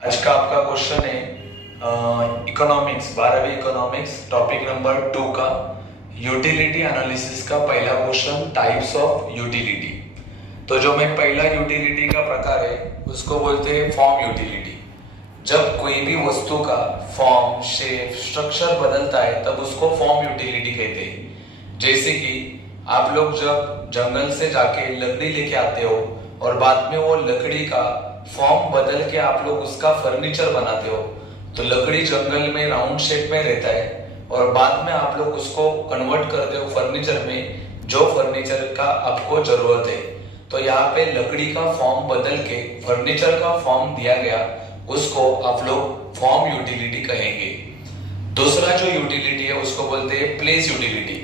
आज का आपका क्वेश्चन है इकोनॉमिक्स 12वीं इकोनॉमिक्स टॉपिक नंबर 2 का यूटिलिटी एनालिसिस का पहला क्वेश्चन टाइप्स ऑफ यूटिलिटी। तो जो मैं पहला यूटिलिटी का प्रकार है उसको बोलते हैं फॉर्म यूटिलिटी। जब कोई भी वस्तु का फॉर्म, शेप, स्ट्रक्चर बदलता है तब उसको फॉर्म यूटिलिटी कहते हैं। जैसे कि आप लोग जब जंगल से जाके लकड़ी लेके आते हो और बाद में वो लकड़ी का फॉर्म बदल के आप लोग उसका फर्नीचर बनाते हो, तो लकड़ी जंगल में राउंड शेप में रहता है और बाद में आप लोग उसको कन्वर्ट करते हो फर्नीचर में, जो फर्नीचर का आपको जरूरत है। तो यहाँ पे लकड़ी का फॉर्म बदल के फर्नीचर का फॉर्म दिया गया, उसको आप लोग फॉर्म यूटिलिटी कहेंगे। दूसरा जो यूटिलिटी है उसको बोलते हैं प्लेस यूटिलिटी।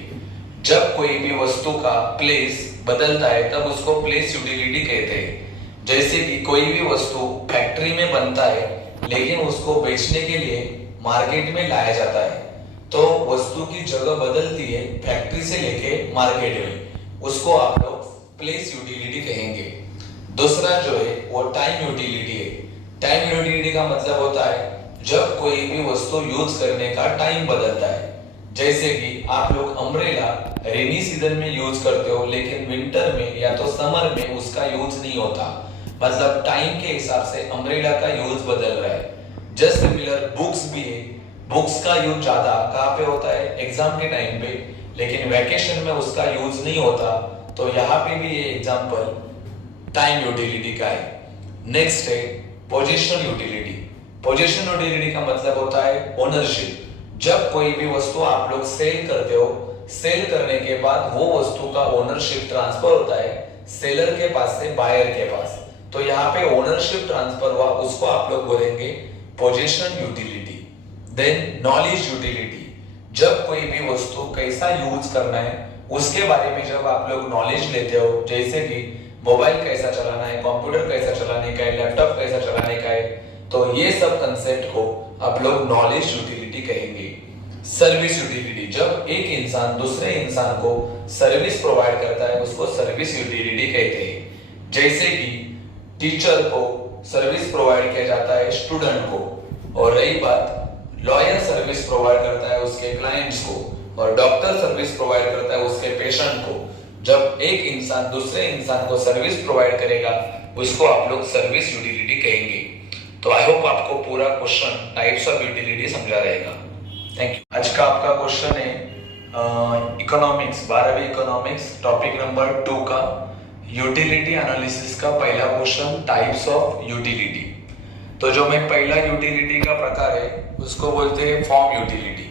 जब कोई भी वस्तु का प्लेस बदलता है तब उसको प्लेस यूटिलिटी कहते हैं। जैसे कि कोई भी वस्तु फैक्ट्री में बनता है लेकिन उसको बेचने के लिए मार्केट में लाया जाता है, तो वस्तु की जगह बदलती है फैक्ट्री से लेके मार्केट में, उसको आप लोग प्लेस यूटिलिटी कहेंगे। दूसरा जो है वो टाइम यूटिलिटी है। टाइम यूटिलिटी का मतलब होता है जब कोई भी वस्तु यूज करने का टाइम बदलता है। जैसे कि आप लोग अम्ब्रेला रेनी सीजन में यूज करते हो लेकिन विंटर में या तो समर में उसका यूज नहीं होता, मतलब टाइम के हिसाब से अम्ब्रेला का यूज बदल रहा है। जस्ट सिमिलर बुक्स भी है, बुक्स का यूज ज्यादा कहाँ पे होता है? एग्जाम के टाइम पे, लेकिन वैकेशन में उसका यूज नहीं होता। तो यहाँ पे भी ये एग्जांपल टाइम यूटिलिटी का है। नेक्स्ट है पोजीशन यूटिलिटी। पोजीशन यूटिलिटी का मतलब होता है ओनरशिप। जब कोई भी वस्तु आप लोग सेल करते हो, सेल करने के बाद वो वस्तु का ओनरशिप ट्रांसफर होता है सेलर के पास से बायर के पास, तो यहाँ पे ओनरशिप ट्रांसफर हुआ, उसको आप लोग बोलेंगे position utility. Then knowledge utility. जब कोई भी वस्तु कैसा यूज करना है उसके बारे में जब आप लोग नॉलेज लेते हो, जैसे कि मोबाइल कैसा चलाना है, कंप्यूटर कैसा चलाने का है, लैपटॉप कैसा चलाने का है, तो ये सब कंसेप्ट को आप लोग नॉलेज यूटिलिटी कहेंगे। Service utility. जब एक इंसान दूसरे इंसान को सर्विस प्रोवाइड करता है उसको सर्विस यूटिलिटी कहते हैं। जैसे कि टीचर को सर्विस प्रोवाइड किया जाता है स्टूडेंट को, और रही बात लॉयर सर्विस प्रोवाइड करता है उसके क्लाइंट्स को, और डॉक्टर सर्विस प्रोवाइड करता है उसके पेशेंट को। जब एक इंसान दूसरे इंसान को सर्विस प्रोवाइड करेगा उसको आप लोग सर्विस यूटिलिटी कहेंगे। तो आई होप आपको पूरा क्वेश्चन टाइप्स ऑफ यूटिलिटी समझा रहेगा। Thank you. आज का आपका क्वेश्चन है इकोनॉमिक्स 12वीं इकोनॉमिक्स टॉपिक नंबर 2 का यूटिलिटी एनालिसिस का पहला क्वेश्चन टाइप्स ऑफ यूटिलिटी। तो जो मैं पहला यूटिलिटी का प्रकार है उसको बोलते हैं फॉर्म यूटिलिटी।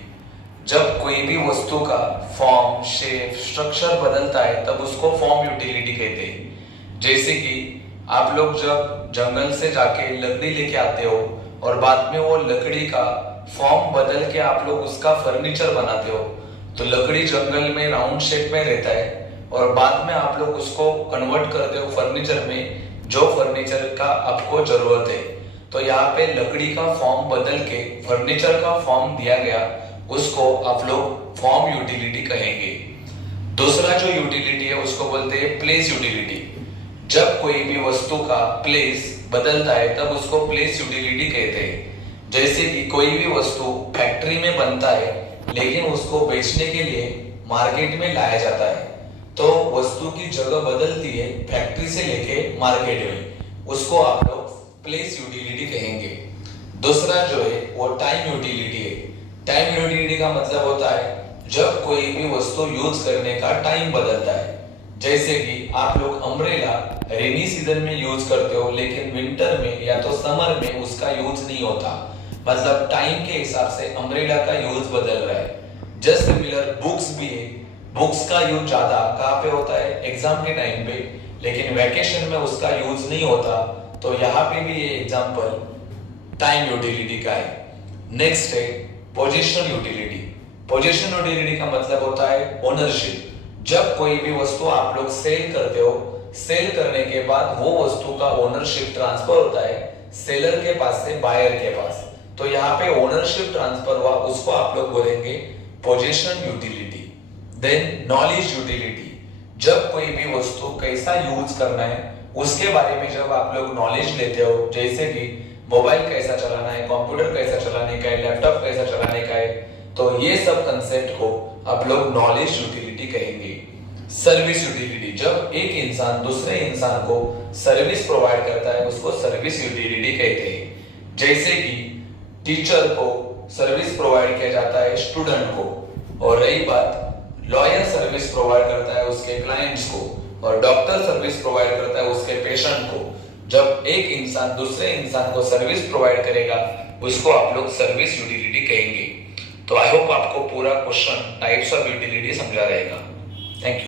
जब कोई भी वस्तु का फॉर्म, शेप, स्ट्रक्चर बदलता है तब उसको फॉर्म यूटिलिटी कहते हैं। जैसे कि आप लोग जब जंगल से जाके लकड़ी लेके आते हो और बाद में वो लकड़ी का फॉर्म बदल के आप लोग उसका फर्नीचर बनाते हो, तो लकड़ी जंगल में राउंड शेप में रहता है और बाद में आप लोग उसको कन्वर्ट करते हो फर्नीचर में, जो फर्नीचर का आपको जरूरत है। तो यहाँ पे लकड़ी का फॉर्म बदल के फर्नीचर का फॉर्म दिया गया, उसको आप लोग फॉर्म यूटिलिटी कहेंगे। दूसरा जो यूटिलिटी है उसको बोलते हैं प्लेस यूटिलिटी। जब कोई भी वस्तु का प्लेस बदलता है तब उसको प्लेस यूटिलिटी कहते हैं। जैसे कि कोई भी वस्तु फैक्ट्री में बनता है लेकिन उसको बेचने के लिए मार्केट में लाया जाता है, तो वस्तु की जगह बदलती है फैक्ट्री से लेके मार्केट में, उसको आप लोग प्लेस यूटिलिटी कहेंगे। दूसरा जो है वो टाइम यूटिलिटी है। टाइम यूटिलिटी का मतलब होता है जब कोई भी वस्तु यूज करने का टाइम बदलता है। जैसे कि आप लोग अम्ब्रेला रेनी सीजन में यूज करते हो लेकिन विंटर में या तो समर में उसका यूज नहीं होता, मतलब टाइम के हिसाब से अम्ब्रेला का यूज बदल रहा है। जस्ट सिमिलर बुक्स भी है, बुक्स का यूज ज्यादा कहाँ पे होता है? एग्जाम के टाइम पे, लेकिन वैकेशन में उसका यूज नहीं होता। तो यहाँ पे भी ये एग्जांपल टाइम यूटिलिटी का है। नेक्स्ट है पोजीशन यूटिलिटी। पोजीशन यूटिलिटी का मतलब होता है ओनरशिप। जब कोई भी वस्तु आप लोग सेल करते हो, सेल करने के बाद वो वस्तु का ओनरशिप ट्रांसफर होता है सेलर के पास से बायर के पास, तो यहाँ पे ओनरशिप ट्रांसफर हुआ, उसको आप लोग बोलेंगे position utility. Then knowledge utility. जब कोई भी वस्तु कैसा यूज करना है उसके बारे में जब आप लोग नॉलेज लेते हो, जैसे कि मोबाइल कैसा चलाना है, कंप्यूटर कैसा चलाने का है, लैपटॉप कैसा चलाने का है, तो ये सब कंसेप्ट को आप लोग नॉलेज यूटिलिटी कहेंगे। सर्विस यूटिलिटी, जब एक इंसान दूसरे इंसान को सर्विस प्रोवाइड करता है उसको सर्विस यूटिलिटी कहते हैं। जैसे कि टीचर को सर्विस प्रोवाइड किया जाता है स्टूडेंट को, और रही बात लॉयर सर्विस प्रोवाइड करता है उसके क्लाइंट्स को, और डॉक्टर सर्विस प्रोवाइड करता है उसके पेशेंट को। जब एक इंसान दूसरे इंसान को सर्विस प्रोवाइड करेगा उसको आप लोग सर्विस यूटिलिटी कहेंगे। तो आई होप आपको पूरा क्वेश्चन टाइप्स ऑफ यूटिलिटी समझा रहेगा। Thank you.